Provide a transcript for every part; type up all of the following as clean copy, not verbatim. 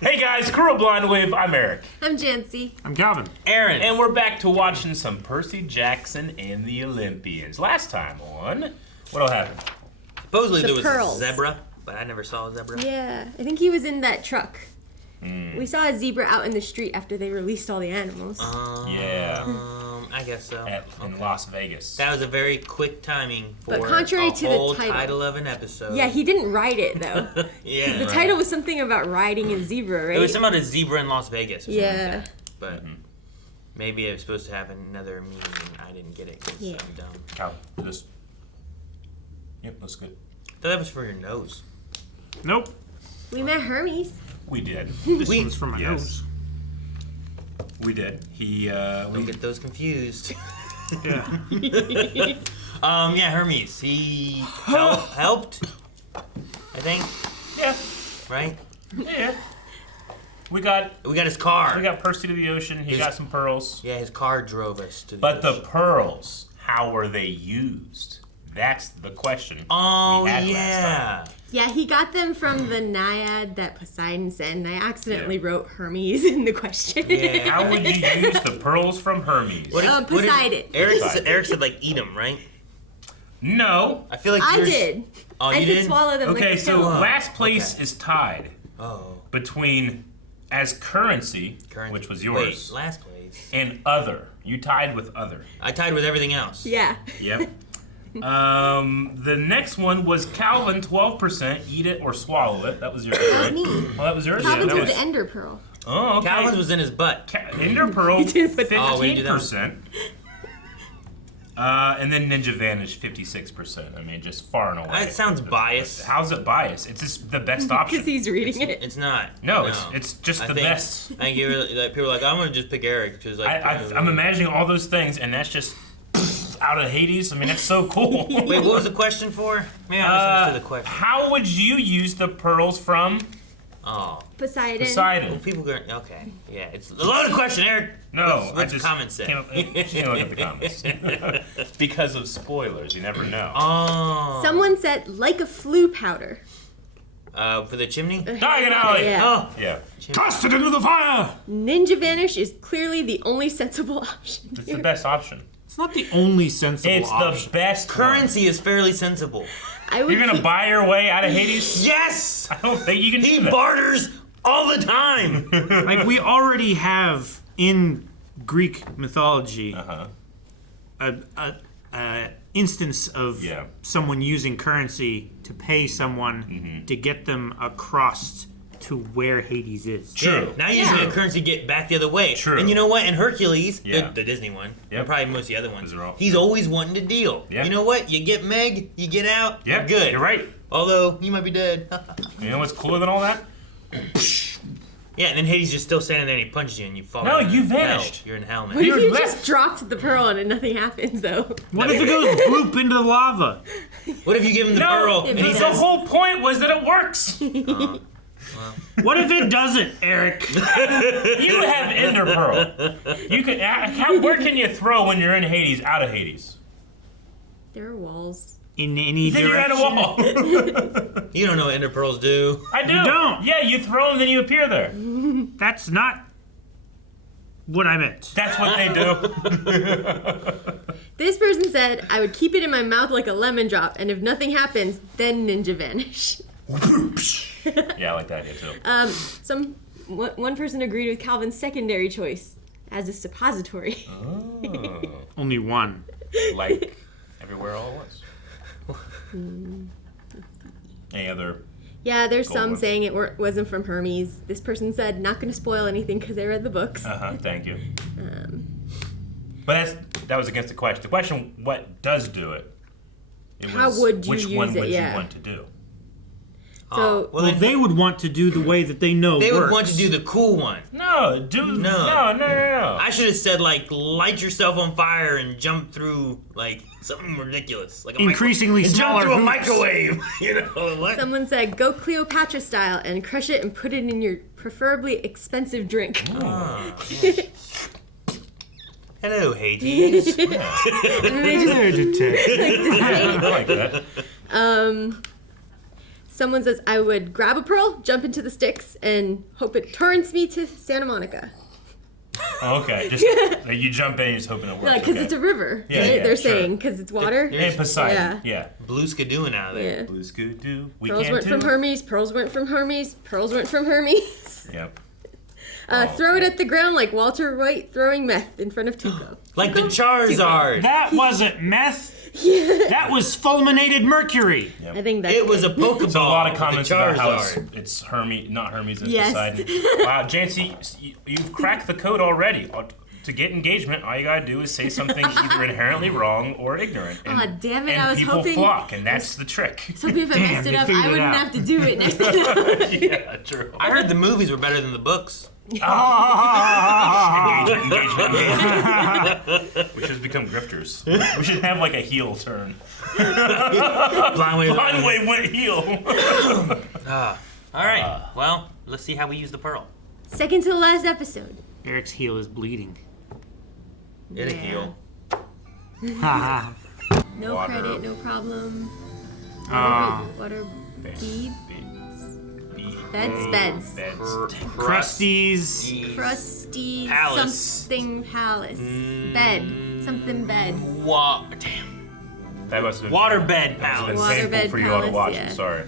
Hey guys, Crew Blonde Wave, I'm Eric. I'm Janci. I'm Calvin. Aaron. And we're back to watching some Percy Jackson and the Olympians. Last time on, what'll happen? Supposedly The there was pearls. a zebra, but I never saw a zebra. Yeah, I think he was in that truck. We saw a zebra out in the street after they released all the animals. I guess so. In Las Vegas. That was a very quick timing for But contrary a to the whole title of an episode. Yeah, he didn't write it though. Yeah. The title was something about riding a zebra, right? It was something about a zebra in Las Vegas. Or something Yeah. like that. But maybe it was supposed to have another meaning and I didn't get it because Yeah. I'm dumb. How? This. Yep, that's good. I thought that was for your nose. Nope. We met Hermes. We did. This one's for my Yes. nose. We did. Don't get those confused. Yeah. Yeah, Hermes. He helped, I think, Yeah. right? Yeah. We got his car. We got Percy to the ocean. He got some pearls. Yeah, his car drove us to the But the ocean. pearls, how were they used? That's the question. Oh, we had last yeah. time. Yeah, he got them from the naiad that Poseidon sent, and I accidentally wrote Hermes in the question. Yeah. How would you use the pearls from Hermes? Poseidon. Eric said like eat them, right? No. I feel like I yours- did. Oh, I you said did? swallow them Okay, like a so pill. last place is tied Oh, between as currency, currency. which was yours, Wait, last place. and other. You tied with other. I tied with everything else. Yeah. Yep. The next one was Calvin, 12%. Eat it or swallow it. That was yours, That right? was me. Oh, that was yours? Calvin's that was the Ender Pearl. Oh, okay. Calvin's was in his butt. Ender Pearl, did put that- Oh, we did that one. 15%. And then Ninja Vanish, 56%. I mean, just far and away. That sounds biased. How's it biased? It's just the best option. Because he's reading it. It's not. No, it's just I the think- best. I think like people are like, I'm gonna just pick Eric because like. I'm imagining all those things, and that's just out of Hades. I mean, that's so cool. Wait, what was the question for? Maybe I misunderstood the question. How would you use the pearls from Oh, Poseidon. well, Poseidon? people go. Okay, yeah, it's a loaded question, Eric. No, What's I the comments say? Can't look at the comments. Because of spoilers, you never know. Oh. Someone said, like a flu powder. For the chimney. Diagonally. Yeah. Oh. Yeah, Cast it into the fire! Ninja Vanish is clearly the only sensible option. it's the best option. It's not the only sensible It's option. the best one. Currency is fairly sensible. I would You're gonna keep- buy your way out of Hades? Yes. I don't think you can He do that. barters all the time. Like, we already have in Greek mythology a instance of Yeah. someone using currency to pay someone to get them across to where Hades is. True. Now you're using Yeah. the currency to get back the other way. True. And you know what? In Hercules, Yeah. the Disney one, Yep. and probably most of the other ones, Those are all- he's always wanting to deal. Yeah. You know what? You get Meg, you get out, Yeah, you're good. You're right. Although, you might be dead. You know what's cooler than all that? Yeah, and then Hades just still standing there and he punches you and you fall No, in you hell. vanished. You're in hell, What man. if You're you left. just dropped the pearl and nothing happens, though? What if it goes bloop into the lava? What if you give him the No, pearl and he the the says, whole point was that it works. What if it doesn't, Eric? You have Ender Pearl. You can. Where can you throw when you're in Hades? Out of Hades. There are walls. In any Then you're at a direction? wall. you don't know what ender pearls do. I do. You don't. Yeah, you throw them, then you appear there. That's not what I meant. That's what they do. This person said, I would keep it in my mouth like a lemon drop, and if nothing happens, then Ninja Vanish. Yeah, I like that idea too. One person agreed with Calvin's secondary choice as a suppository. Only one. Like everywhere all at once. Any other? Yeah, there's Gold some ones. saying it wasn't from Hermes. This person said, not going to spoil anything because I read the books. Thank you. But that was against the question. The question, what does do it? It How was, would you which use one it, would yeah. you want to do? So, Well, they would want to do the way that they know They works. would want to do the cool one. No, no. I should have said, like, light yourself on fire and jump through, like, something ridiculous. Like a Increasingly and smaller jump through a hoops. microwave. You know, what? someone said, go Cleopatra style and crush it and put it in your preferably expensive drink. Hello, Hades. And then they just There, detective. I like that. Someone says I would grab a pearl, jump into the sticks, and hope it turns me to Santa Monica. Oh, okay, just like you jump in, you're just hoping it works. Because it's a river. Yeah, right? yeah, They're sure. saying because it's water. Hey, Poseidon. Yeah. Blue skidooing out of there. Yeah. Blue Scoo-Doo. We Pearls can went too. from Hermes. Pearls went from Hermes. Pearls went from Hermes. Yep. Throw it at the ground like Walter White throwing meth in front of Tuco. Like the Charizard. That wasn't meth. That was fulminated mercury. I think that's It was a Pokeball. So a lot of comments with the about how Charizard. it's Hermes, not Hermes, it's Yes. Poseidon. Wow, Janci, you've cracked the code already. To get engagement, all you gotta do is say something either inherently wrong or ignorant. And, Aw, damn it, and I was people hoping- flock, and that's the trick. So if I messed it they up, figured I it wouldn't out. have to do it next time. Yeah, true. I heard the movies were better than the books. Engagement. We should become grifters. We should have like a heel turn. Blind Way. Blind Way went heel. All right. Well, let's see how we use the pearl. Second to the last episode. Eric's heel is bleeding. Get a Yeah. heel. Haha. No Water. credit, no problem. Oh. Water bead. Beads. Beds, beds. Crusties. Crusty Palace. something palace. Bed. Something bed. Damn. That must have been Waterbed That must have been palace. painful Waterbed for you all to palace, watch. yeah. I'm sorry.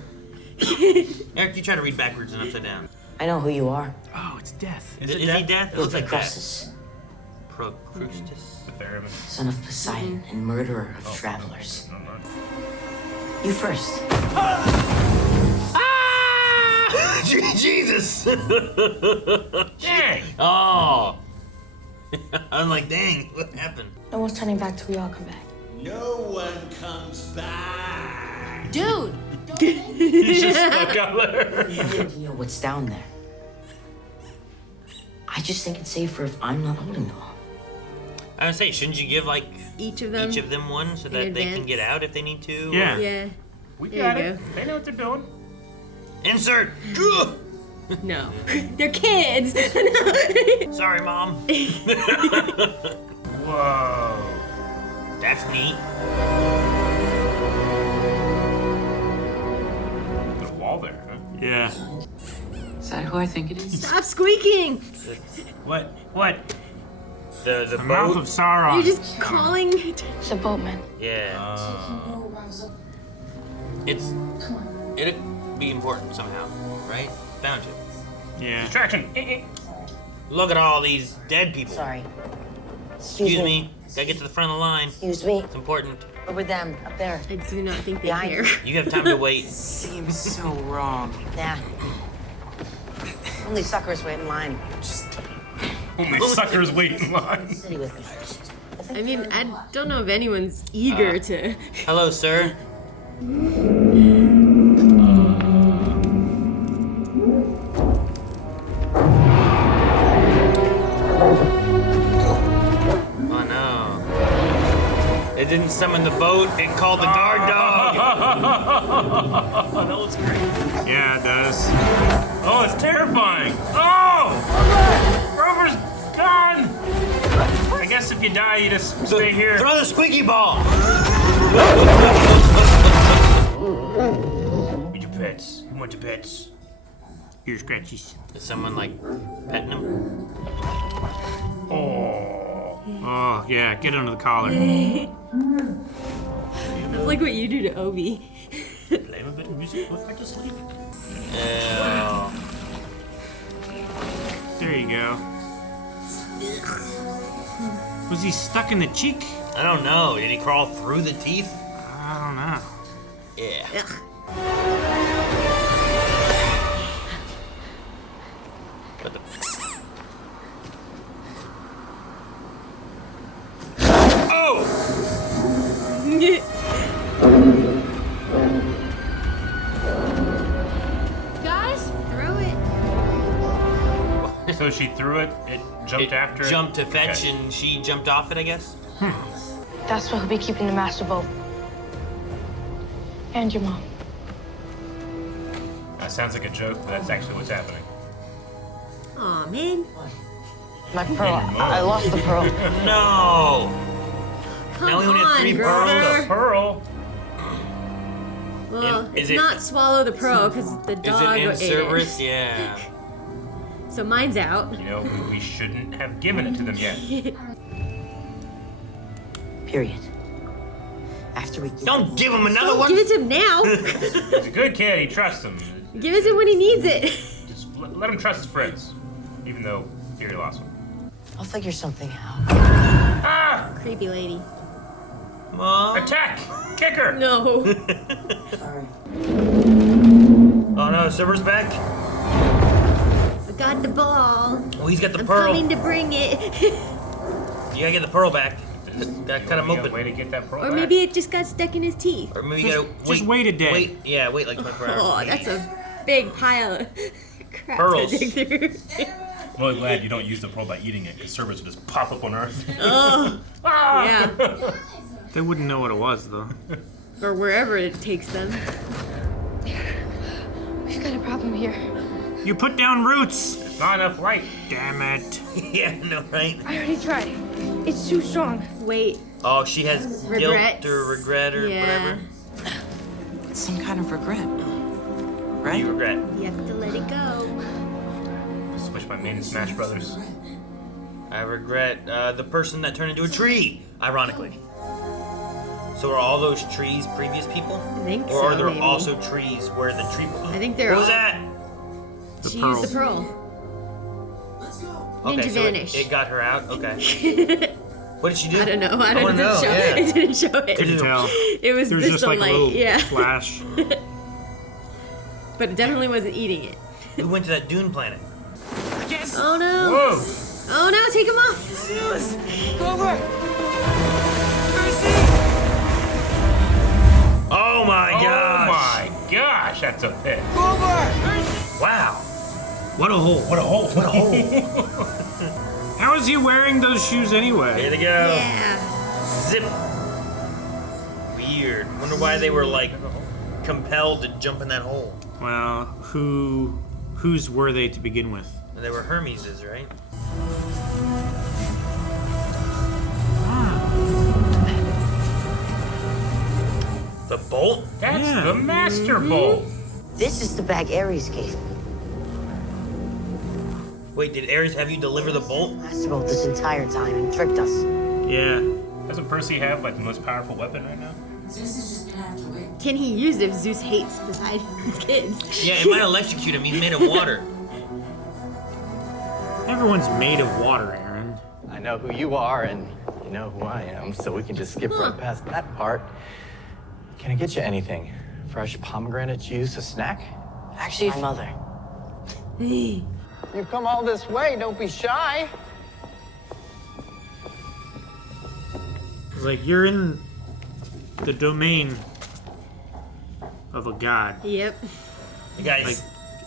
Eric, you try to read backwards and upside down. I know who you are. Oh, it's death. Is he death? It looks like death. Crustus, Crustus. The theremin. son of Poseidon and murderer of travelers. No, no. You first. Jesus! Dang! Oh. I'm like, dang, what happened? No one's turning back till we all come back. No one comes back. Dude! He's just stuck out there. You know what's down there. I just think it's safer if I'm not holding them all. I would say, shouldn't you give like Each of them. one so that they can advance. get out if they need to? Yeah. Yeah. We There got you it. go. They know what they're doing. Insert. No. They're kids. Sorry, Mom. Whoa. That's neat. The wall there, huh? Yeah. Is that who I think it is? Stop squeaking. What? What? The The mouth boat. of Sauron. You're just calling. It's a boatman. Yeah. It'd be important somehow, right? Bound to. Yeah. Distraction. Look at all these dead people. Sorry. Excuse me. Gotta get to the front of the line. Excuse me. It's important. Over them, up there. I do not think they Behind care. You have time to wait. Seems so wrong. Nah. Only suckers wait in line. Only suckers wait in line. City with them first. I mean, I don't know if anyone's eager to. Hello, sir. Oh no. It didn't summon the boat, it called the guard dog. That looks great. Yeah, it does. Oh, it's terrifying. Oh! Rover's gone. I guess if you die, you just stay here. Throw the squeaky ball. Eat your pets. You want your pets? Here's Scratchies. Is someone like petting him? Oh. Oh, yeah, get under the collar. That's like what you do to Obi. Play a bit of music before I just sleep. Yeah. There you go. Was he stuck in the cheek? I don't know. Did he crawl through the teeth? I don't know. Yeah. What the? Oh! Guys? Throw it. So she threw it. It jumped after it. Jumped to fetch Okay. and she jumped off it, I guess. That's what he'll be keeping the master boat. And your mom. That sounds like a joke, but that's actually what's happening. Aw, man. My pearl. I lost the pearl. No! Come Now we only have on, 3 Grover. pearls. The pearl. Well, Is it's it- not swallow the pearl because the Is dog it in ate Cerberus? it. Yeah. So mine's out. You know, we shouldn't have given it to them yet. Period. After we Don't give him another Don't one. give it to him now. He's a good kid. He trusts them. Give it to him when he needs it. Just let him trust his friends, even though he already lost one. I'll figure something out. Ah! Creepy lady. Mom. Attack! Kick her! No. Sorry. Oh no, Cerberus back. I got the ball. Oh, he's got the I'm pearl. coming to bring it. You gotta get the pearl back. Gotta cut him You got a open. way to get that pearl Or back. maybe it just got stuck in his teeth. Or maybe you gotta Just wait a day. Wait, yeah, wait like 24 hours. Oh, that's a big pile of crap Pearls. to dig through. I'm really glad you don't use the pearl by eating it, because Cerberus would just pop up on Earth. Oh, Ah! yeah. They wouldn't know what it was, though. Or wherever it takes them. We've got a problem here. You put down roots! It's not enough light. Damn it. Yeah, no, right? I already tried. It's too strong. Wait, Oh, she has Regrets. guilt or regret or Yeah. whatever. It's some kind of regret. You Right? regret. you have to let it go. Switch my main in Smash Brothers. I regret the person that turned into a tree, ironically. So are all those trees previous people? I think Or are so, there maybe. also trees where the tree... I think they're What was all- that? The She pearl. used the pearl. Okay, Ninja so vanish. it got her out? Okay. What did she do? I don't know. I wanna don't know. know, Show. yeah. It didn't show it. Couldn't tell. It was There was just just the like a light. little Yeah. flash. But it definitely wasn't eating it. We went to that dune planet. Oh no. Whoa! Oh no, take him off. Oh my Oh gosh! my gosh, that's a pit. Wow! What a hole. What a hole! What a hole! How is he wearing those shoes Here anyway? they go. Yeah. Zip. Weird. Wonder why they were like compelled to jump in that hole. Well, whose were they to begin with? And they were Hermeses, right? The bolt? That's Yeah. the Master Bolt. This is the bag Ares gave me. Wait, did Ares have you deliver the bolt? Master Bolt this entire time and tricked us. Yeah. Doesn't Percy have like the most powerful weapon right now? Can he use it if Zeus hates Poseidon's kids? Yeah, it might electrocute him. He's made of water. Everyone's made of water, Aaron. I know who you are, and you know who I am, so we can just skip right past that part. Can I get you anything? Fresh pomegranate juice, a snack? Actually, my mother. You've come all this way, don't be shy. It's like you're in the domain of a god. Yep. You guys,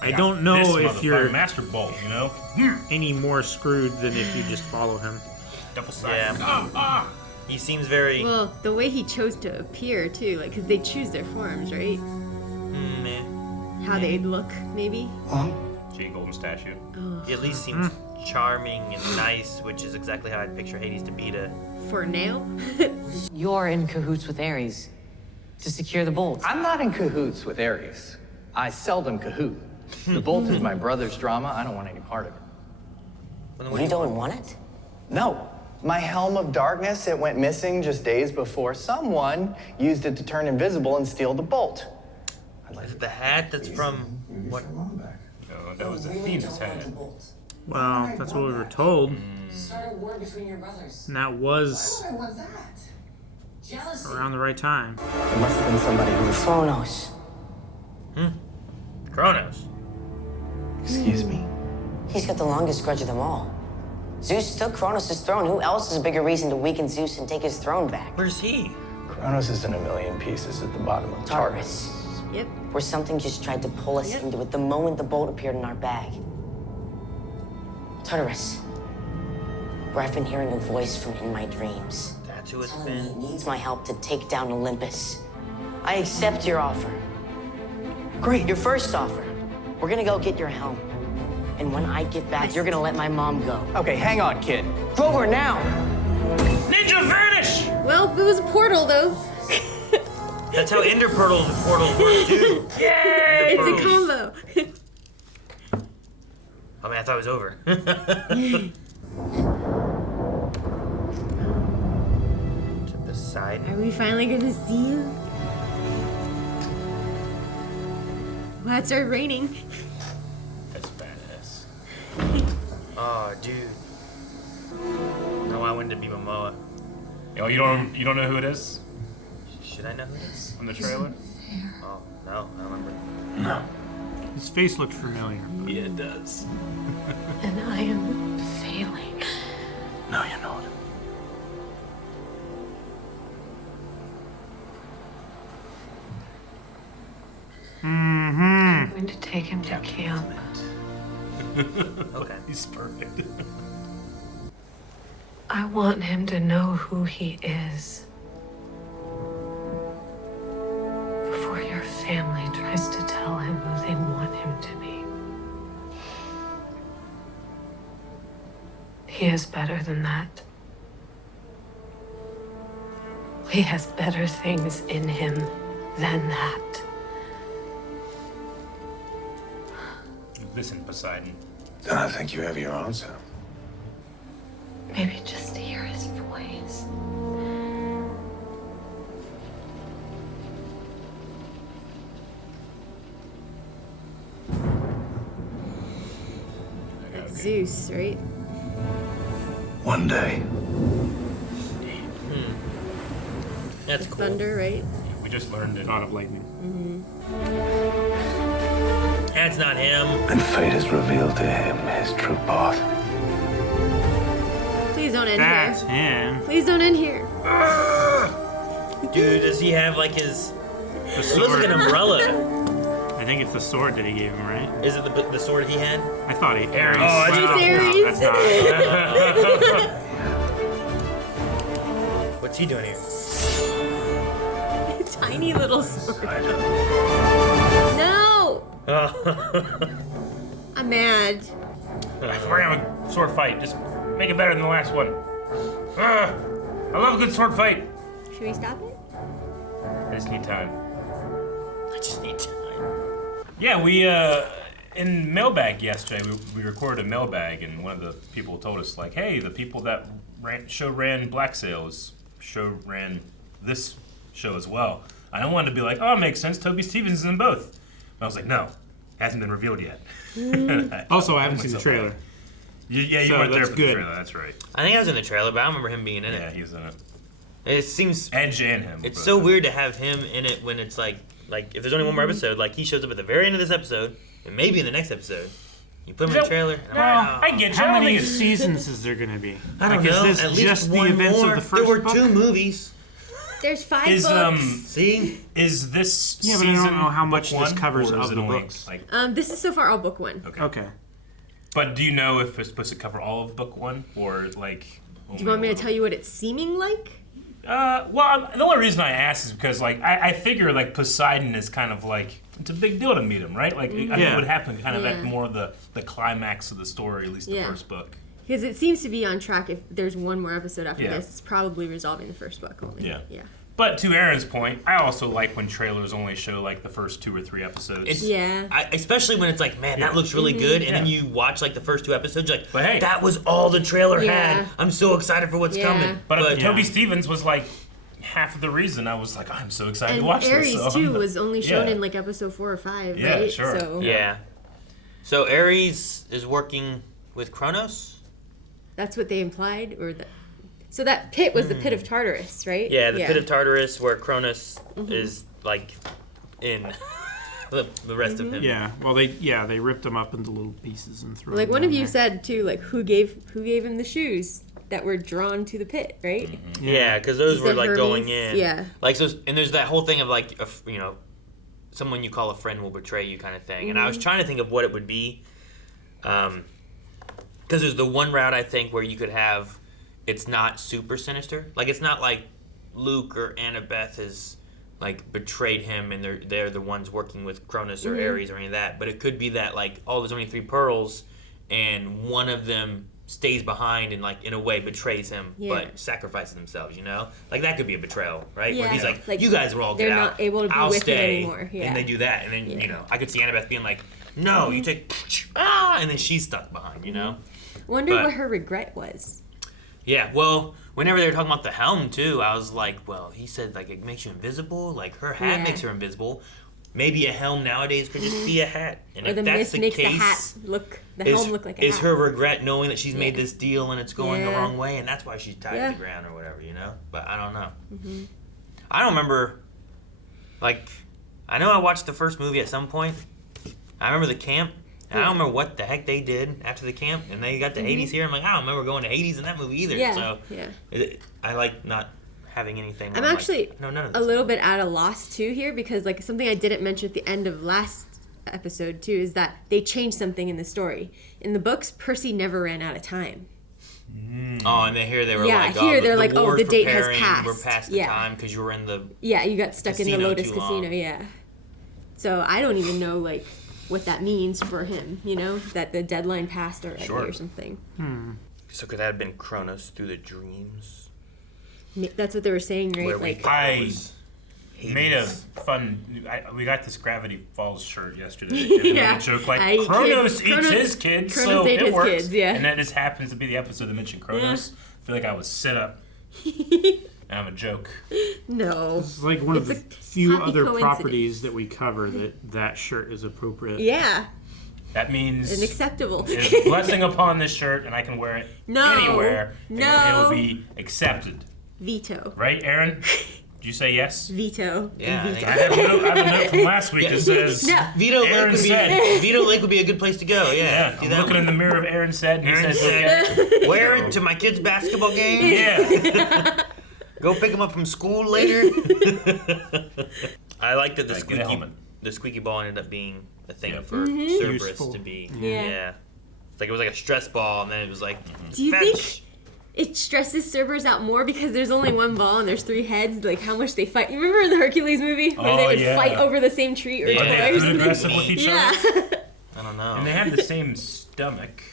Like, I don't know This if motherfucker, you're Master Bolt, you know? any more screwed than if you just follow him. Double sided. Yeah. He seems very. Well, the way he chose to appear too, like, cause they choose their forms, right? Meh. How they look, maybe. Jade Golden statue. He at least seems charming and nice, which is exactly how I'd picture Hades to be to. For now. You're in cahoots with Ares to secure the bolt. I'm not in cahoots with Ares. I seldom cahoot. The Bolt is my brother's drama. I don't want any part of it. When You don't want it? No. My helm of darkness, it went missing just days before someone used it to turn invisible and steal the bolt. Is it the hat that's from what? No, that was Athena's head. Well, that's what we were told. Start a war between your brothers. And that was Why would I want that? Jealousy. around the right time. It must have been somebody who was... Kronos. Kronos. Excuse me? He's got the longest grudge of them all. Zeus took Kronos' throne. Who else is a bigger reason to weaken Zeus and take his throne back? Where's he? Kronos is in a million pieces at the bottom of Tartarus. Yep. Where something just tried to pull us into it the moment the bolt appeared in our bag. Tartarus. Where I've been hearing a voice from in my dreams. That's who it's It been. needs my help to take down Olympus. I accept your offer. Great, your first offer. We're gonna go get your helm. And when I get back, you're gonna let my mom go. Okay, hang on, kid. Grover, now! Ninja vanish! Well, it was a portal though. That's how ender portals work too. Yay! It's a combo. Oh man, I thought it was over. To Poseidon. Are we finally gonna see him? Well, it started raining. That's badass. Oh, dude. No, I wanted to be Momoa. Oh, you don't know who it is Should I know who it is? from the trailer? Oh, no, I don't remember. No. His face looked familiar. Yeah, it does. And I am failing. No, you're not. I'm going to take him to camp. Okay. He's perfect. I want him to know who he is. Before your family tries to tell him who they want him to be. He is better than that. He has better things in him than that. Listen, Poseidon. Then I think you have your answer. Maybe just to hear his voice. That's Zeus, right? One day. That's cool. Thunder, right? We just learned it. God of lightning. That's not him. And fate has revealed to him his true path. Please don't end That's here. him. Please don't end here. Dude, does he have like his... The It looks like an sword. umbrella. I think it's the sword that he gave him, right? Is it the sword he had? I thought he. Ares. Oh, It's No, Ares. that's not. What's he doing here? Tiny little sword. No! I'm mad. If we're gonna have a sword fight, just make it better than the last one. I love a good sword fight. Should we stop it? I just need time. I just need time. Yeah, we in mailbag yesterday we recorded a mailbag, and one of the people told us like, hey, the people that ran Black Sails ran this show as well. I don't want to be like, oh, it makes sense. Toby Stephens is in both. And I was like, no, hasn't been revealed yet. Also, I haven't seen the trailer. Yeah, you So weren't there that's for good. the trailer. That's right. I think I was in the trailer, but I don't remember him being in Yeah, it. he's in it. It seems... Edge and him. It's both so in it. weird to have him in it when it's like if there's only one more episode, like he shows up at the very end of this episode, and maybe in the next episode. You put him in the trailer, and I'm like, I get you. I How don't many think it's- seasons is there going to be? I don't like, know. Is this At least just the one events more. of the first There were book? 2 movies. There's 5 Is books. See? is this Yeah, but I season don't know how much book this one, covers or is of it the only, books. Like, This is so far all book 1. Okay. but do you know if it's supposed to cover all of book 1 or like? Do you want me to tell you what it's seeming like? Well, the only reason I asked is because like I figure like Poseidon is kind of like it's a big deal to meet him, right? Like I think Yeah. it would happen kind of Yeah. at more of the climax of the story, at least the Yeah. first book. Because it seems to be on track. If there's one more episode after Yeah. this, it's probably resolving the first book only. Yeah. Yeah. But to Aaron's point, I also like when trailers only show like the first 2 or 3 episodes. It's, Yeah. especially when it's like, man, that looks really good, and then you watch like the first 2 episodes, you're like, But hey. that was all the trailer Yeah. had. I'm so excited for what's Yeah. coming. but Yeah. Toby Stephens was like half of the reason I was like, I'm so excited And to watch Ares this. So too I'm- was only shown yeah. in like episode 4 or 5, Yeah, right? sure. So Yeah. So Ares is working with Kronos. that's what they implied, or that. So that pit was the pit of Tartarus, right? Yeah, the pit of Tartarus, where Kronos is like in the rest of him. Yeah. Well, they ripped them up into little pieces and threw Like them one down of you there. said too, like who gave him the shoes that were drawn to the pit, right? Yeah, because those You were said like going Hermes? in. Yeah. Like so, and there's that whole thing of like, someone you call a friend will betray you kind of thing. And I was trying to think of what it would be, because there's the one route I think where you could have, it's not super sinister. Like it's not like Luke or Annabeth has like betrayed him and they're the ones working with Kronos or Ares or any of that. But it could be that like, oh, there's only 3 pearls, and one of them stays behind and like in a way betrays him, Yeah. but sacrifices themselves. You know, like that could be a betrayal, right? Where Yeah. he's like, Like, you guys will all they're get not out. able to be I'll with it stay, anymore. Yeah. and they do that, and then Yeah. you know, I could see Annabeth being like, no, you take, and then she's stuck behind. You know. Wonder But- what her regret was. Yeah, well, whenever they were talking about the helm too, I was like, well, he said like it makes you invisible, like her hat Yeah. makes her invisible. Maybe a helm nowadays could just be a hat, and Or if the that's mist the makes case, the hat look, the is, helm look like a is hat. her regret knowing that she's made Yeah. this deal and it's going the Yeah. wrong way, and that's why she's tied Yeah. to the ground or whatever, you know? But I don't know. Mm-hmm. I don't remember. Like, I know I watched the first movie at some point. I remember the camp. And I don't remember what the heck they did after the camp, and they got to Hades here. I'm like, I don't remember going to Hades in that movie either. Yeah, So yeah. I like not having anything. I'm where actually like, no, none of a this. little bit at a loss too here because like something I didn't mention at the end of last episode too is that they changed something in the story. In the books, Percy never ran out of time. Oh, and then here they were Yeah, like, here oh, they're like, oh, war's the date has preparing, passed. We're past the Yeah. time because you were in the. Yeah, you got stuck in the Casino Lotus too Casino. long. Yeah. So I don't even know like what that means for him. You know that the deadline passed already Sure. or something. So could that have been Kronos through the dreams? That's what they were saying, right? Where we Like, thought it I was made a Hades. fun. We got this Gravity Falls shirt yesterday. And we Yeah. made a joke like I eat Kronos kids. eats Kronos- his kids, Kronos so ate it his works. kids, yeah. And that just happens to be the episode that mentioned Kronos. I feel like I was set up. And I'm a joke. no. It's like one of It's the a few happy other coincidence. properties that we cover that shirt is appropriate. Yeah, That means and acceptable. there's a blessing upon this shirt, and I can wear it No. anywhere. No. And it'll be accepted. Veto. Right, Aaron? Did you say yes? Veto. Yeah, I And think I have a note from last week that says No. Vito Lake Aaron would be said. Vito Lake would be a good place to go. Yeah, Yeah, do I'm that looking in the mirror of Aaron said, and he Aaron says, said, wear it to my kid's basketball game. yeah. Go pick him up from school later. I like that the Like, get a helmet. squeaky ball ended up being a thing Yep. for Cerberus Useful. to be. Yeah. It's like it was like a stress ball, and then it was like. Do you fetch. think it stresses Cerberus out more because there's only one ball and there's three heads? Like how much they fight. You remember in the Hercules movie where they Oh, would yeah. fight over the same tree or Yeah. Are toy they or food something? aggressive with each Yeah. other? I don't know. And they have the same stomach.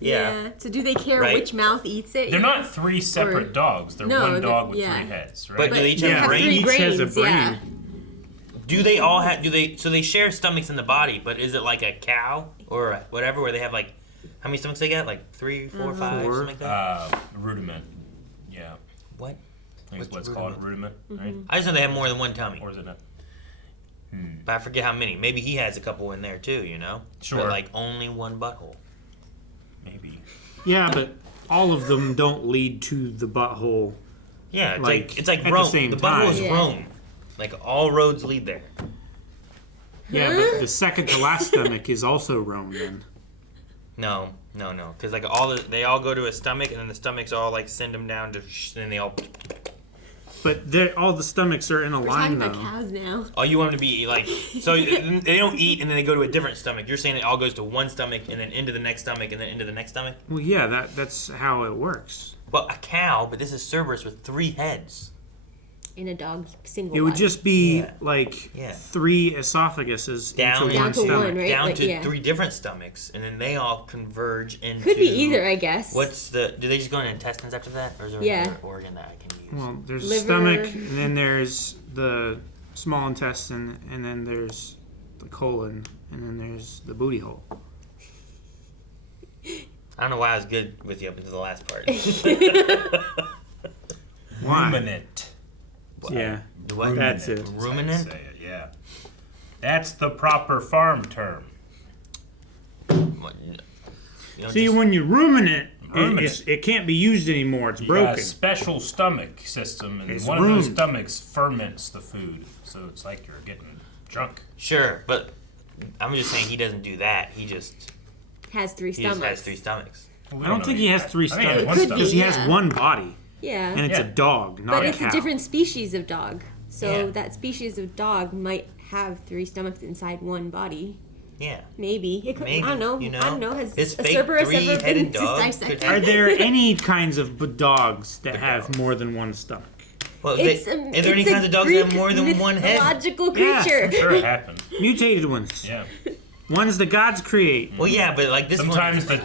Yeah. So do they care Right. which mouth eats it? They're not three separate dogs. They're No, one dog with yeah. three heads, right? But do they each have have brains? three Each brains, has a brain. yeah. Do they all have? Do they? So they share stomachs in the body, but is it like a cow or whatever, where they have like how many stomachs they got? Like 3, 4, 5, Four. something like that. Rudiment. Yeah. What? I think it's What's what's called rudiment, right? I just know they have more than one tummy, Or is it not? but I forget how many. Maybe he has a couple in there too. You know? Sure. But like only one butthole. Maybe. Yeah, but all of them don't lead to the butthole. Yeah, it's Like, like it's like at the Rome. same The butthole is time. Yeah. Rome. Like all roads lead there. Yeah, but the second to last stomach is also Rome then. No, because like they all go to a stomach, and then the stomachs all like send them down to, and then they all. But all the stomachs are in a We're line talking about though. cows now. Oh, you want them to be like so they don't eat, and then they go to a different stomach. You're saying it all goes to one stomach, and then into the next stomach, and then into the next stomach. Well, yeah, that's how it works. Well, a cow, but this is Cerberus with 3 heads. In a dog's single It would body. just be Yeah. like Yeah. 3 esophaguses Down into Down one to one, stomach. right? Down Like, to yeah. 3 different stomachs, and then they all converge into. Could be either, I guess. What's the? Do they just go into intestines after that, or is there Yeah. another organ that I can use? Well, there's Liver. a stomach, and then there's the small intestine, and then there's the colon, and then there's the booty hole. I don't know why I was good with you up until the last part. Why? Ruminant. Yeah, The what? that's it. That's how you Ruminant? say it, yeah. That's the proper farm term. What? You don't See, just- when you ruminate, Ruminate. it can't be used anymore. It's You got broken. a special stomach system, and It's one of those ruined. stomachs ferments the food, so it's like you're getting drunk. Sure, but I'm just saying he doesn't do that. He just has 3 he just stomachs. has 3 stomachs. I don't think he has 3 I think he has stomachs one Could stomach. because he be, has yeah. one body, Yeah. and it's a Yeah. dog, not But a it's cow. a different species of dog. So Yeah. that species of dog might have 3 stomachs inside one body. Yeah. Maybe. It could, Maybe, I don't know. you know? I don't know. Has His a fake Cerberus ever been three-headed dog could dissected? have- Are there any kinds of dogs that have dog. more than one stomach? Well, It's are there any kinds of dogs that have more than one head? Mythological Yeah. creature. I'm sure it happened. Mutated ones. Yeah. Ones the gods create. Well, yeah, but like this Sometimes one,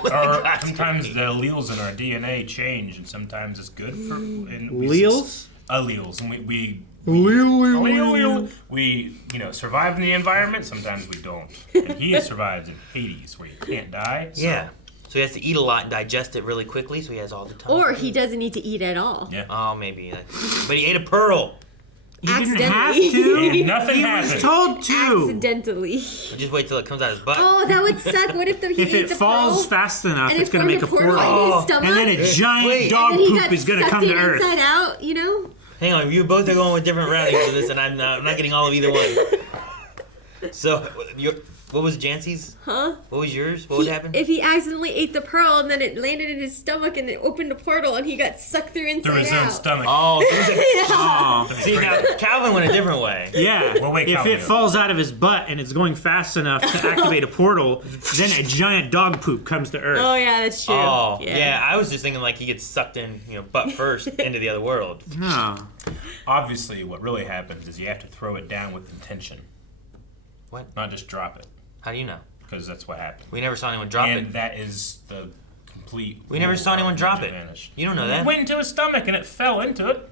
sometimes the alleles in our DNA change, and sometimes it's good for Alleles? Alleles, and we survive in the environment. Sometimes we don't. And he survives in Hades, where you can't die. So. Yeah. So he has to eat a lot and digest it really quickly, so he has all the time. Or he doesn't need to eat at all. Yeah. Oh, maybe. But he ate a pearl. He didn't Accidentally. have to. And nothing He happened. was told to. Accidentally. Just wait till it comes out his butt. Oh, that would suck. What if he If ate it the falls pearl fast enough, and it's it going to make a formed portal. in his stomach? And then a giant Wait. dog and then he poop got is going to sucked come to in Earth. inside out, you know? Hang on, you both are going with different routings for this, and I'm not getting all of either one. So, what was Janci's? Huh? What was yours? What would happen? If he accidentally ate the pearl and then it landed in his stomach and it opened a portal and he got sucked through inside Through his out. own stomach. Oh, so he's like, Oh. see now Calvin went a different way. Yeah. Well, wait, if Calvin, it falls out of his butt and it's going fast enough to activate a portal, then a giant dog poop comes to Earth. Oh, yeah, that's true. Oh, yeah. I was just thinking like he gets sucked in, butt first into the other world. No. Obviously, what really happens is you have to throw it down with intention. What? Not just drop it, How do you know? because that's what happened. We never saw anyone drop And it. that is the complete. We never rule saw anyone of drop Ninja it. Vanish. You don't know It that. went into his stomach and it fell into it.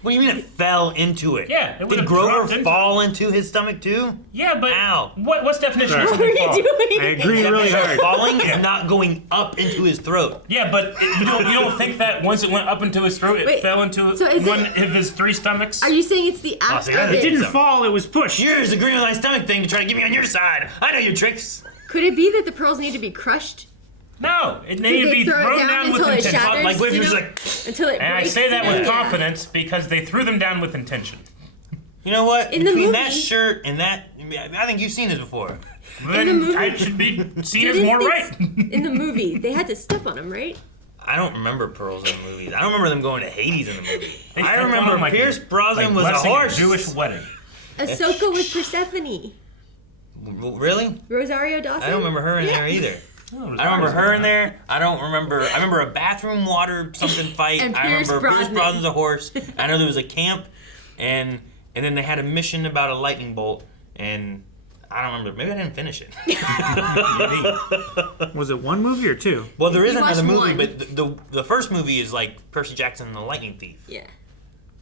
What do you mean it fell into it? Yeah, it Did would've Grover dropped into fall into his stomach too? Yeah, but Ow. what's definition Sorry. of What are something you fall? doing? I agree really hard. Falling is not going up into his throat. Yeah, but you don't think that once it went up into his throat, it Wait, fell into so is one it- of his three stomachs? Are you saying it's the act see, of that It it? didn't fall, it was pushed. You're just agreeing with my stomach thing to try to get me on your side. I know your tricks. Could it be that the pearls need to be crushed? No, it needed to they be throw it thrown down down with until it intention. shatters? Like what if You he was know? like, Until it And I breaks? say that with Yeah. confidence because they threw them down with intention. you know what? In the Between movie- that shirt and that, I think you've seen this before. Then the movie- I should be seen as Didn't more they- right. In the movie, they had to step on him, right? I don't remember pearls in the movies. I don't remember them going to Hades in the movie. They I stepped remember on like Pierce Brosnan was a blessing horse. Jewish wedding. Ahsoka was Persephone. Really? Rosario Dawson. I don't remember her in Yeah. there either. Oh, I remember her in there. I remember a bathroom water something fight. And I Pierce remember Pierce Brosnan. Brosnan's a horse. I know there was a camp, and then they had a mission about a lightning bolt, and I don't remember. Maybe I didn't finish it. Was it one movie or two? Well, there is You another watched movie, one. but the first movie is like Percy Jackson and the Lightning Thief, Yeah.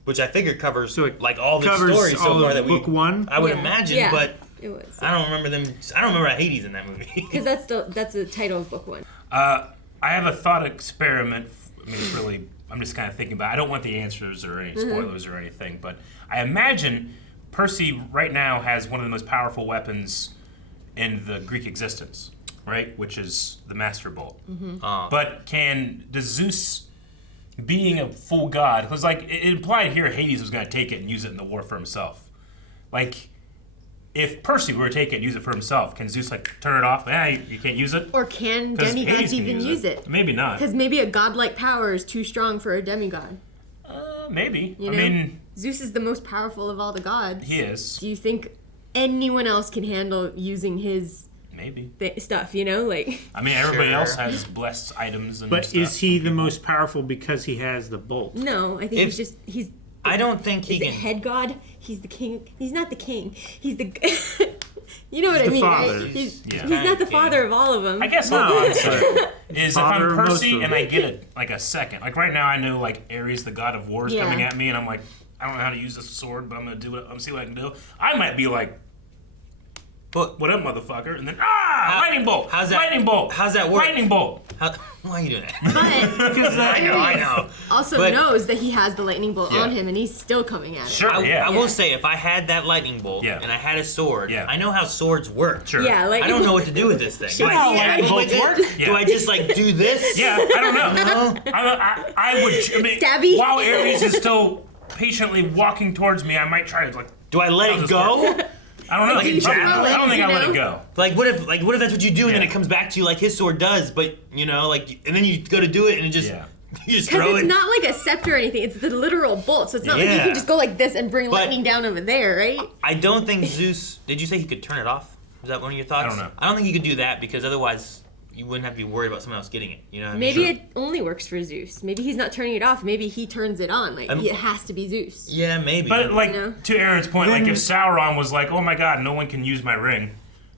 which I figure covers So it like all the covers stories so all far of that we. book one? I would Yeah. imagine, Yeah. but It was. I don't remember them. I don't remember Hades in that movie. Because that's the title of book one. I have a thought experiment. I mean, it's really, I'm just kind of thinking about it. I don't want the answers or any spoilers or anything, but I imagine Percy right now has one of the most powerful weapons in the Greek existence, right? Which is the Master Bolt. But does Zeus, being a full god, because like it implied here Hades was going to take it and use it in the war for himself. Like, if Percy were to take it and use it for himself, can Zeus like turn it off? You can't use it? Or can 'Cause Hades demigods can even use it? Maybe not. Because maybe a godlike power is too strong for a demigod. Maybe. You I know? mean, Zeus is the most powerful of all the gods. he is. Do you think anyone else can handle using his Maybe. stuff, you know? Like, I mean, everybody Sure. else has blessed items and But stuff. is he the most powerful because he has the bolt? no, I think he's I don't think he he's the can. head god. He's the king. He's not the king. He's the you know what He's I the mean, father. right? He's Yeah. not the father of all of them. I guess No, what I'm it's saying is if father I'm of most Percy of and them. I get a second. Like right now I know like Ares, the god of war, is Yeah. coming at me and I'm like, I don't know how to use this sword, but I'm gonna do it. I'm see what I can do. I might be like, But what up, motherfucker? And then lightning bolt. how's that- Lightning bolt. how's that work? Lightning bolt. why are you doing that? But Because I know. also But- knows that he has the lightning bolt Yeah. on him, and he's still coming at it. Sure. I Yeah. will say, if I had that lightning bolt Yeah. and I had a sword, Yeah. I know how swords work. Sure. Yeah, like I don't know what to do with this thing. Sure. Do You know I how stab lightning with bolts it? work? Yeah. Do I just like do this? Yeah, I don't know. I would. I mean, Stabby? while Ares is still patiently walking towards me, I might try to like. Do I let How's it this go? work? I don't know. Like a jab? I don't think I let it You go. Like what if that's what you do and then Yeah. it comes back to you like his sword does, but and then you go to do it and it just Yeah. you just Because throw it's it. not like a scepter or anything. It's the literal bolt. So it's not like you Yeah. can just go like this and bring But- lightning down over there, right? I don't think Zeus. Did you say he could turn it off? Is that one of your thoughts? I don't know. I don't think he could do that because otherwise you wouldn't have to be worried about someone else getting it. You know what I mean? Maybe it only works for Zeus. Maybe he's not turning it off. Maybe he turns it on. Like, it has to be Zeus. Yeah, maybe. But like You know? to Aaron's point, like if Sauron was like, "Oh my God, no one can use my ring,"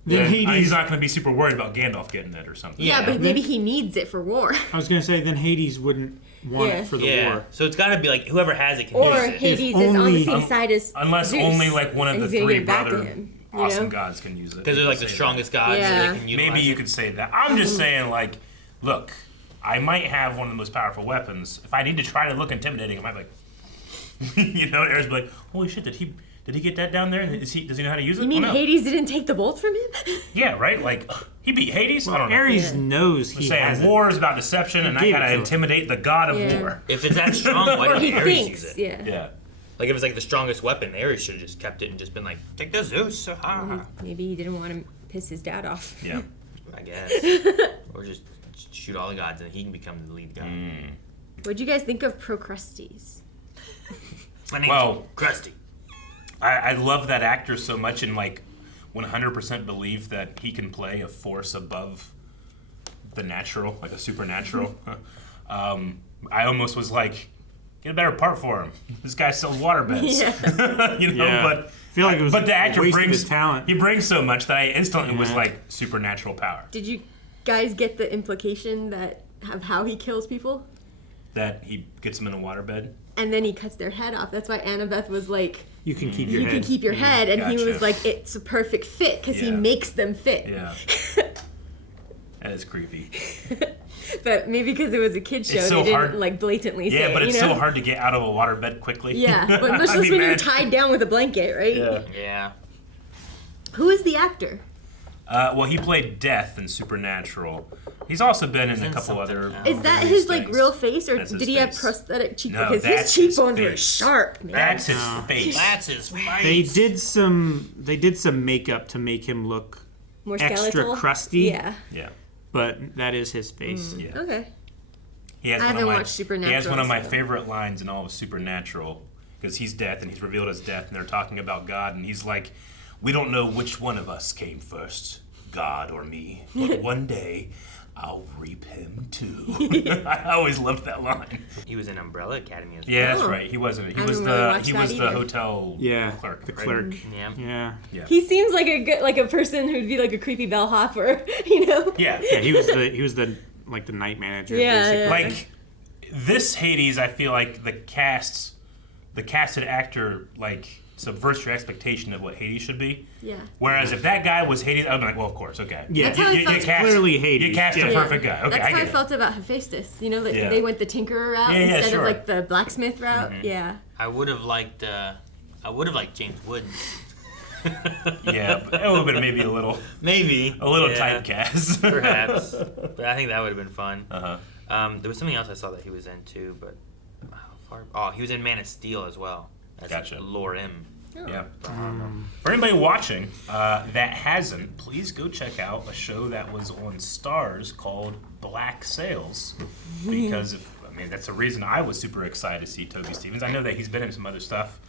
Then he's Hades. not going to be super worried about Gandalf getting it or something. Yeah, but maybe he needs it for war. I was gonna say then Hades wouldn't want it for the war. So it's got to be like whoever has it can Or use it. Hades is on the same side as Unless Zeus, only like one of and the he's gonna three give it back to brother him, you awesome know? gods can use it. Because they're like the strongest gods. Yeah. So they can utilize Maybe you it. could say that. I'm just saying, like, look, I might have one of the most powerful weapons. If I need to try to look intimidating, I might be like, you know, Air's like, holy shit, did he get that down there? Does he know how to use it? You mean Oh, no. Hades didn't take the bolt from him? Yeah, right? Like, he beat Hades? I don't know. Ares knows I'm he saying has war is about deception, and I gave it gotta to him. intimidate the god of Yeah. war. If it's that strong, why Or did he Ares thinks, use it? yeah. Yeah. Like if it's like the strongest weapon, Ares should have just kept it and just been like, take the Zeus. Maybe he didn't want to piss his dad off. Yeah. I guess. Or just shoot all the gods and he can become the lead god. What'd you guys think of Procrustes? My name's Well- Crusty. I love that actor so much and, like, 100% believe that he can play a force above the natural, like a supernatural. I almost was like, get a better part for him. This guy sells waterbeds. Yeah. You know, Yeah. but I feel like it was but the actor a waste of brings his talent. He brings so much that I instantly was Yeah. like supernatural power. Did you guys get the implication that of how he kills people? That he gets them in a waterbed. And then he cuts their head off. That's why Annabeth was like, You can keep your you head. can keep your head. And he Gotcha. was like, it's a perfect fit because he Yeah. makes them fit. Yeah. That is creepy. But maybe because it was a kid's show, It's so they didn't hard- like blatantly say Yeah, but it, it's you know? so hard to get out of a waterbed quickly. Yeah, but I'd especially be when you're mad. tied down with a blanket, right? Yeah. Yeah. Who is the actor? Well, he played Death in Supernatural. He's also been in a in couple something other. else. Is that movies his like things. real face, or That's his did he have face. prosthetic cheekbones? No, Because his that's his cheekbones were face. sharp, man. That's his No. face. That's his face. They did some makeup to make him look More extra skeletal. crusty. Yeah. Yeah. But that is his face. Yeah. Okay. He has I one haven't of my, watched Supernatural, He has one of my so- favorite lines in all of Supernatural because he's Death and he's revealed as Death and they're talking about God and he's like, we don't know which one of us came first, God or me, but one day I'll reap him too. I always loved that line. He was in Umbrella Academy as well. Yeah, that's Oh. right. He wasn't. He I was haven't really the watched he that was the either. hotel Yeah, clerk. the right? clerk. Yeah. Yeah. He seems like a good, like a person who'd be like a creepy bellhop, or you know. Yeah. Yeah, he was the like the night manager. Yeah, basically. yeah. Like this Hades, I feel like the casted actor like subverts your expectation of what Hades should be. Yeah. Whereas if that guy was Hades, I'd be like, well, of course, okay. Yeah. That's how I felt. Clearly Hades. You cast Yeah. a perfect guy. Okay, That's I how I get it. felt about Hephaestus. You know, that Yeah. they went the tinkerer route Yeah, yeah, instead sure. of like the blacksmith route. Yeah. I would have liked James Wood. Yeah, but it would have been maybe a little Maybe. Yeah, typecast. Perhaps. But I think that would have been fun. Uh-huh. There was something else I saw that he was in too, but how far? Oh, he was in Man of Steel as well. That's Gotcha. Lore M. Yeah. For anybody watching that hasn't, please go check out a show that was on Stars called Black Sails. Because that's the reason I was super excited to see Toby Stephens. I know that he's been in some other stuff,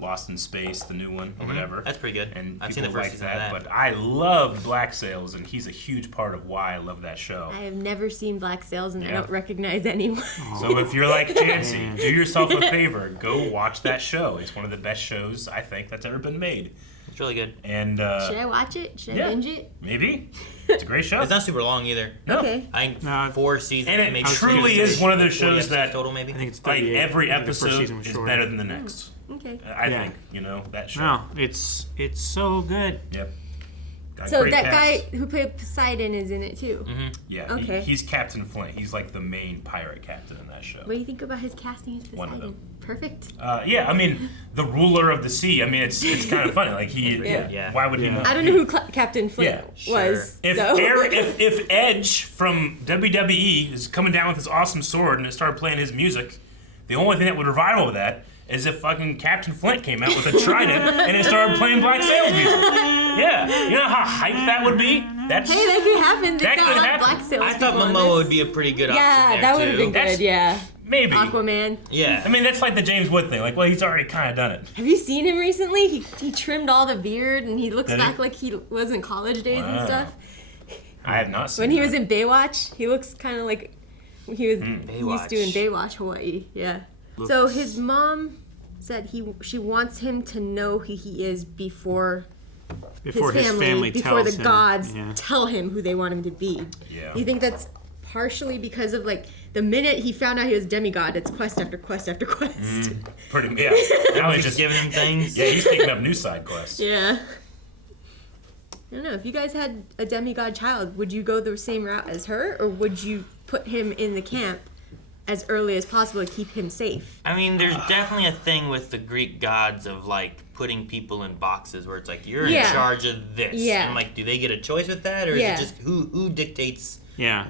Lost in Space, the new one, or whatever. That's pretty good. And I've people seen the first like season that, of that. but I loved Black Sails, and he's a huge part of why I love that show. I have never seen Black Sails, and I Yeah. don't recognize anyone. So if you're like Janci, do yourself a favor, go watch that show. It's one of the best shows I think that's ever been made. It's really good. And Should I watch it? Should I yeah. binge it? maybe it's a great show. It's not super long either. No. Okay. I think No, 4 seasons. And it maybe truly two, is one of those 40 shows that total maybe. I think it's like 38. every I think the first episode season was is shorter. better than the next. Okay. I Yeah. think that show. No, it's so good. Yep. Got So great that cast. guy who played Poseidon is in it too. Yeah. Okay. He's Captain Flint. He's like the main pirate captain in that show. What do you think about his casting as One of Poseidon? them. Perfect. Yeah, the ruler of the sea. it's kind of funny. Like Yeah. Why would he Yeah. not? I don't know who Captain Flint Yeah, was. If so. if Edge from WWE is coming down with his awesome sword and it started playing his music, the only thing that would revival that is if fucking Captain Flint came out with a trident and it started playing Black Sails music. Yeah, you know how hype that would be? That's Hey, that could happen. They That got could a lot of happen. Black Sails I thought people in Momoa this. would be a pretty good option Yeah, there, that would have too. been That's- good. Yeah. maybe. Aquaman. Yeah. That's like the James Wood thing. Like, well, he's already kind of done it. Have you seen him recently? He trimmed all the beard and he looks Did he? back like he was in college days and Wow. stuff. I have not seen. When he that. was in Baywatch, he looks kind of like he was Baywatch. doing Baywatch Hawaii. Yeah. So his mom said she wants him to know who he is before before his family before tells the him. gods Yeah. tell him who they want him to be. Yeah. Do you think that's partially because of like the minute he found out he was demigod, it's quest after quest after quest. Pretty, yeah. Now he's just giving him things. Yeah, he's taking up new side quests. Yeah. I don't know. If you guys had a demigod child, would you go the same route as her, or would you put him in the camp as early as possible to keep him safe? I mean, there's definitely a thing with the Greek gods of like putting people in boxes where it's like you're in charge of this. Yeah. And like, do they get a choice with that, or is it just who dictates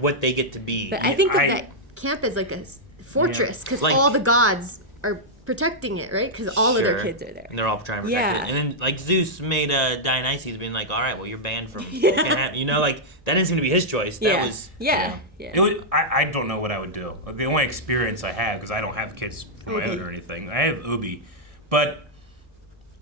what they get to be? But I think of that camp as like a fortress because Like- all the gods are protecting it, right? Because all of their kids are there. And they're all trying to protect Yeah. it. And then like Zeus made Dionysus being like, all right, well you're banned from you can't have, like that didn't seem to be his choice. That was It would, I don't know what I would do. The only experience I have, because I don't have kids of my own or anything, I have Obi. But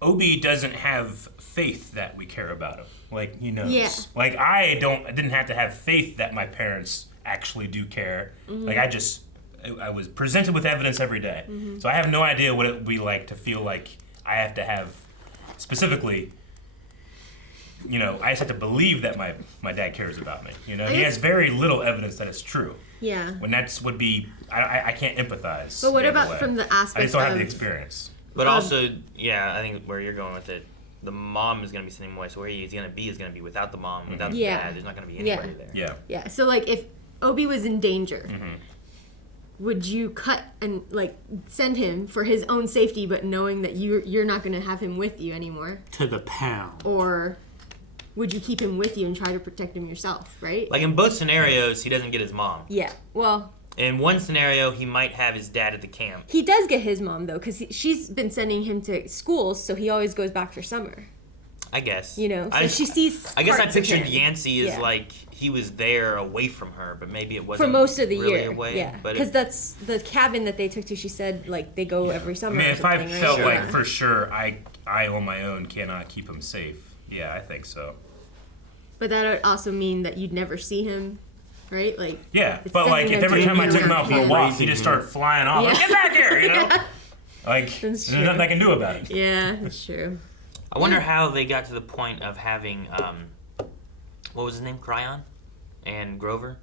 Obi doesn't have faith that we care about him. Like, he knows. Yeah. Like, I didn't have to have faith that my parents actually do care. Like, I was presented with evidence every day. So I have no idea what it would be like to feel like I have to have, specifically, I just have to believe that my dad cares about me. He has very little evidence that it's true. Yeah. When would be, I can't empathize. But what in a about way. from the aspect I just don't have of- the experience. But also, I think where you're going with it, the mom is going to be the same way. So where he's going to be is going to be without the mom, without the dad. There's not going to be anybody there. Yeah. Yeah. So like if Obi was in danger, would you cut and like send him for his own safety, but knowing that you're not going to have him with you anymore? To the pound. Or would you keep him with you and try to protect him yourself, right? Like in both scenarios, he doesn't get his mom. Yeah. Well, In one scenario, he might have his dad at the camp. he does get his mom though, because she's been sending him to schools, so he always goes back for summer. I guess. So she sees. I guess I parts of pictured him. Yancey as like he was there away from her, but maybe it For wasn't most of the really year, away. yeah, But because that's the cabin that they took to. She said like they go every I summer. mean, or if I something, right? felt like Yeah. for sure I on my own cannot keep him safe, yeah, I think so. But that would also mean that you'd never see him, right? Like Yeah, it's but like sending if him every to time I be took him around out for a him. walk, he just started flying off. Like, Yeah. get back here, Like, That's there's true. nothing I can do about it. Yeah, that's true. I wonder how they got to the point of having what was his name? Cryon and Grover?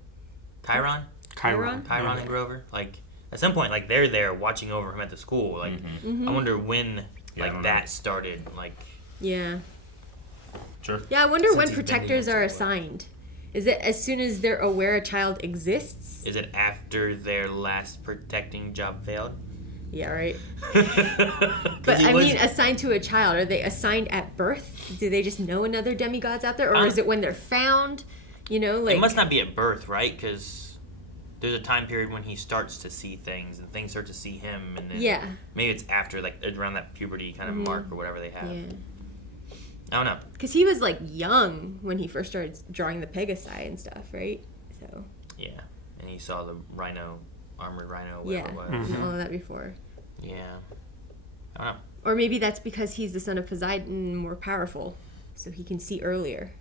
Chiron and Grover. Like at some point, like they're there watching over him at the school. Like I wonder when that started. Like Yeah. Sure. Yeah, I wonder Since when he's been protectors here are so long. assigned. Is it as soon as they're aware a child exists? is it after their last protecting job failed? Yeah, right. 'Cause But he I was- mean, assigned to a child, are they assigned at birth? Do they just know another demigod's out there, or is it when they're found? Like it must not be at birth, right? Because there's a time period when he starts to see things, and things start to see him, and then Yeah. maybe it's after, like around that puberty kind of mark or whatever they have. Yeah. I don't know. Because he was like young when he first started drawing the Pegasi and stuff, right? So Yeah, and he saw the armored rhino, yeah, whatever it was. and all of that before. Yeah, I don't know. Or maybe that's because he's the son of Poseidon, more powerful, so he can see earlier.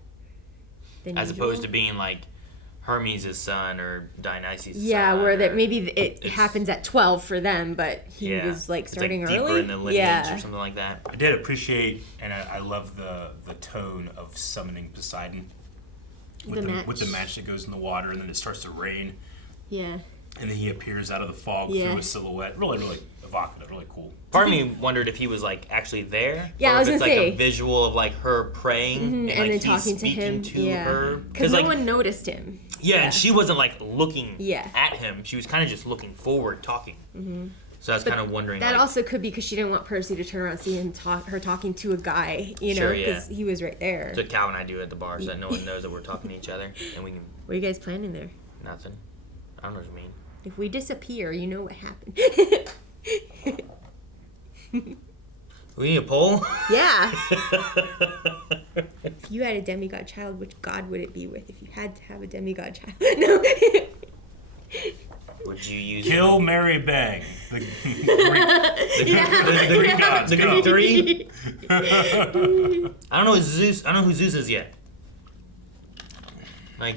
Than As usual. opposed to being like Hermes' son or Dionysus' Yeah, son. where that or- maybe it it's- happens at 12 for them, but he yeah, was like it's starting deeper early. in the lineage Yeah. or something like that. I did appreciate, and I love the tone of summoning Poseidon. With The with the match. match that goes in the water, and then it starts to rain, Yeah. and then he appears out of the fog Yeah. through a silhouette. Really, really evocative, really cool. Part of me wondered if he was like actually there. Yeah, or I was if it's gonna like say. a visual of like her praying And like, then he's talking to speaking him. to Yeah. her. Because no like, one noticed him. yeah, and she wasn't like looking Yeah. at him. She was kind of just looking forward, talking. Mm-hmm. So I was kind of wondering. That like, also could be because she didn't want Percy to turn around and see him her talking to a guy, Sure, because he was right there. That's what Cal and I do at the bar, so that no one knows that we're talking to each other, and we can What are you guys planning there? nothing. I don't know what you mean. If we disappear, you know what happened. We need a poll. Yeah. If you had a demigod child, which god would it be with if you had to have a demigod child? No. Would you use Kill, Mary, Bang. The Greek, the Greek gods. the go. Greek three? I don't know who Zeus is yet. Like,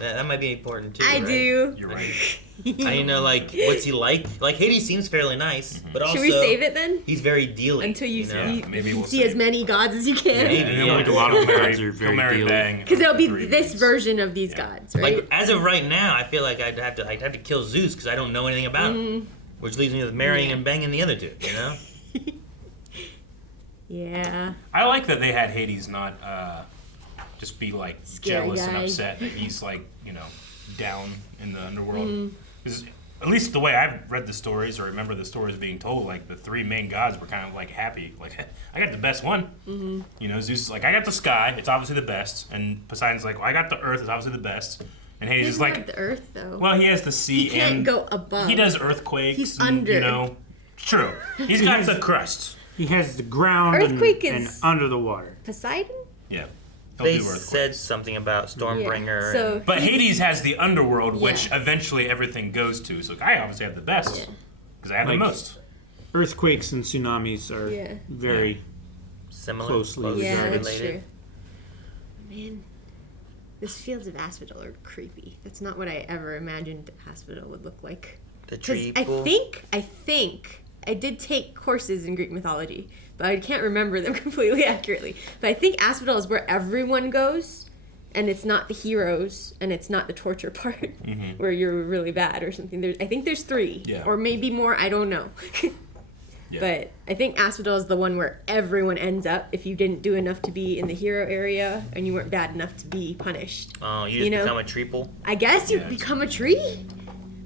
That might be important too. I right? do. You're right. I need to know, like, what's he like? Like, Hades seems fairly nice, but also... Should we save it then? He's very dealing. Until you, know? you, maybe you we'll see save as many gods as you can. Maybe. And then Yeah. we'll Like a do lot of Hail gods are very Mary dealing. Bang. Because it'll be three this movies. version of these gods, right? Like, as of right now, I feel like I'd have to kill Zeus because I don't know anything about him. Which leaves me with marrying and banging the other two, you know? Yeah. I like that they had Hades not just be like Scary jealous and guy. upset that he's like, you know, down in the underworld. Because at least the way I've read the stories or remember the stories being told, like the three main gods were kind of like happy. Like, I got the best one. You know, Zeus is like, I got the sky. It's obviously the best. And Poseidon's like, well, I got the earth. It's obviously the best. And Hades He's is not like, the earth, though. well, he has the sea He can't and go above. he does earthquakes. He's and, under. You know, true. He's got the crust. He has the ground and, Earthquake and is- under the water. Poseidon? Yeah. He'll They do earthquakes. said something about Stormbringer. Yeah. So and- But Hades has the underworld, which Yeah. eventually everything goes to. So I obviously have the best Yeah. because I have Like- the most. Earthquakes and tsunamis are Yeah. very similar, closely Yeah, regarded. that's true. Man, these fields of asphodel are creepy. That's not what I ever imagined asphodel would look like. The Because tree I pool. think I did take courses in Greek mythology, but I can't remember them completely accurately. But I think asphodel is where everyone goes, and it's not the heroes, and it's not the torture part where you're really bad or something. I think there's 3, Yeah. or maybe more. I don't know. Yeah. But I think asphodel is the one where everyone ends up if you didn't do enough to be in the hero area and you weren't bad enough to be punished. Oh, you just you know? become a treeple? I guess you Yeah. become a tree.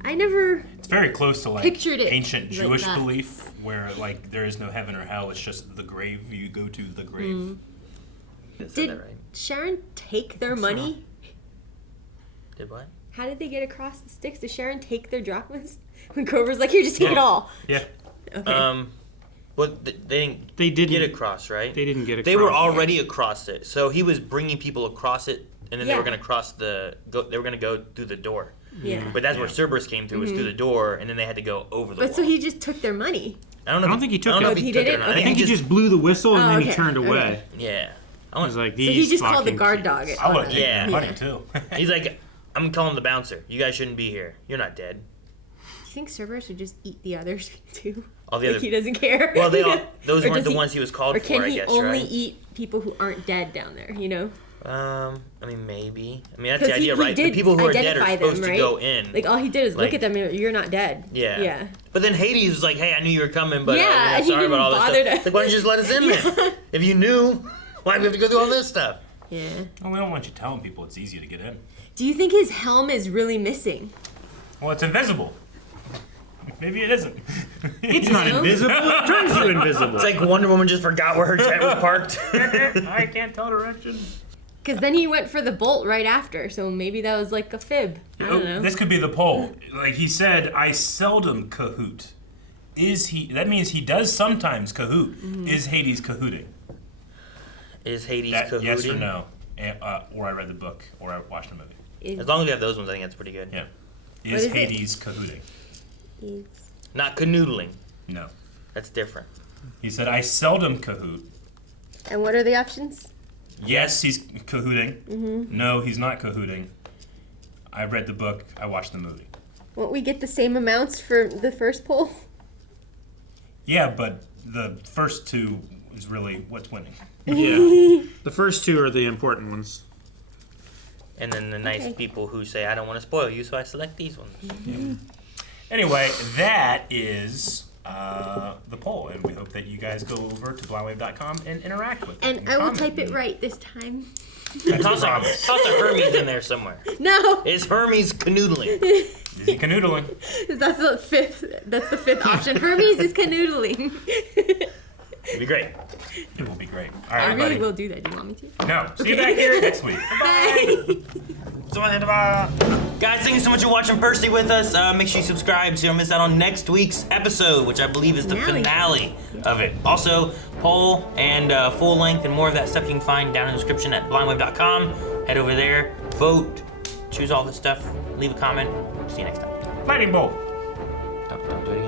I never. It's very close to like Pictured it ancient like Jewish that. belief, where like there is no heaven or hell. It's just the grave. You go to the grave. I said Did that right. Sharon take their money? Did what? How did they get across the sticks? Did Sharon take their drachmas? When Grover's like, here, just take it all. Yeah. Okay. Well, they didn't get across, right? They didn't get across. They were already across it, so he was bringing people across it, and then they Yeah. were going to they were going to go through the door. Yeah. But that's where Cerberus came through, was through the door, and then they had to go over the wall. But so he just took their money. I don't know. I don't think he took I don't know it. if He took it or didn't? not. Okay. I think he just blew the whistle and Oh, then he okay. turned Okay. away. Yeah. I was like, So these he just called the fucking guard kids. dog. At I would Connor. have Yeah. money too. He's like, I'm calling the bouncer. You guys shouldn't be here. You're not dead. Do you think Cerberus would just eat the others too? All the Like other. he doesn't care. Well, those Or weren't does the ones he was called Or for, can I he guess, only right? eat people who aren't dead down there? You know, I mean, maybe. I mean, that's because the idea, he right? The did people who are dead are identify supposed them, right? to go in. Like all he did is Like- look at them. And you're not dead. Yeah. Yeah. But then Hades was like, hey, I knew you were coming, but Yeah, he sorry about didn't all this bother stuff. to- Like, why don't you just let us in then? If you knew, why do we have to go through all this stuff? Yeah. Well, we don't want you telling people it's easy to get in. Do you think his helm is really missing? Well, it's invisible. Maybe it isn't. It's not invisible. It turns you invisible. It's like Wonder Woman just forgot where her jet was parked. I can't tell direction. Because then he went for the bolt right after, so maybe that was like a fib. I don't know. This could be the poll. Like he said, I seldom cahoot. Is he? That means he does sometimes cahoot. Is Hades cahooting? Is Hades That, cahooting? yes or no? Or I read the book, or I watched a movie. As long as we have those ones, I think that's pretty good. Yeah. What Is is it? Hades cahooting? Not canoodling. No. That's different. He said, I seldom cahoot. And what are the options? Yes, he's cahooting. No, he's not cahooting. I read the book. I watched the movie. Won't we get the same amounts for the first poll? Yeah, but the first two is really what's winning. Yeah. The first two are the important ones. And then the nice Okay. people who say, I don't want to spoil you, so I select these ones. Anyway, that is the poll, and we hope that you guys go over to blindwave.com and interact with it. And I will comment. type it right this time. Toss a Hermes in there somewhere. No, Is Hermes canoodling? Is he canoodling? that's the fifth option. Hermes is canoodling. It'd be great. It will be great. All I right, really buddy. will do that. Do you want me to? No, see you back here next week. Bye. Guys, thank you so much for watching Percy with us. Make sure you subscribe so you don't miss out on next week's episode, which I believe is the finale of it. Also, poll and full length and more of that stuff you can find down in the description at blindwave.com. Head over there, vote, choose all this stuff, leave a comment. See you next time. Lightning bolt. Don't do it again.